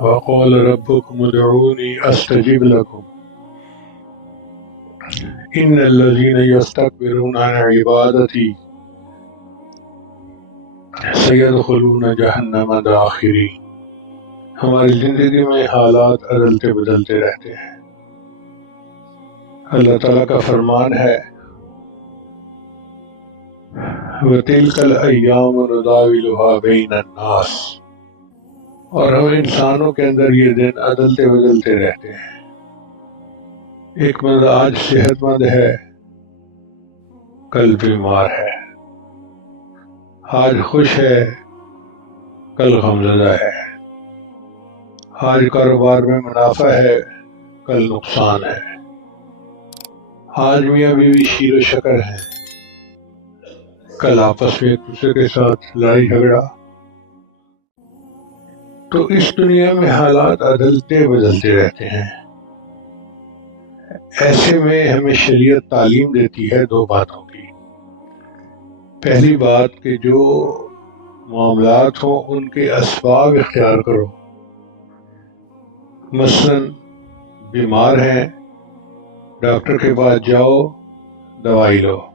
وقال ربكم ادعوني استجب لكم ان الذين يستكبرون عن عبادتي سيدخلون جہنم داخرین۔ ہماری زندگی میں حالات بدلتے بدلتے رہتے ہیں۔ اللہ تعالیٰ کا فرمان ہے وَتِلْكَ الْأَيَّامُ نُدَاوِلُهَا بَيْنَ النَّاسِ، اور ہم انسانوں کے اندر یہ دن بدلتے بدلتے رہتے ہیں۔ ایک بندہ آج صحت مند ہے، کل بیمار ہے، آج خوش ہے، کل غمزدہ ہے، آج کاروبار میں منافع ہے، کل نقصان ہے، آج میاں بیوی شیر و شکر ہیں، کل آپس میں ایک دوسرے کے ساتھ لڑائی جھگڑا۔ تو اس دنیا میں حالات بدلتے بدلتے رہتے ہیں۔ ایسے میں ہمیں شریعت تعلیم دیتی ہے دو باتوں کی۔ پہلی بات کہ جو معاملات ہوں ان کے اسباب اختیار کرو۔ مثلا بیمار ہیں، ڈاکٹر کے پاس جاؤ، دوائی لو۔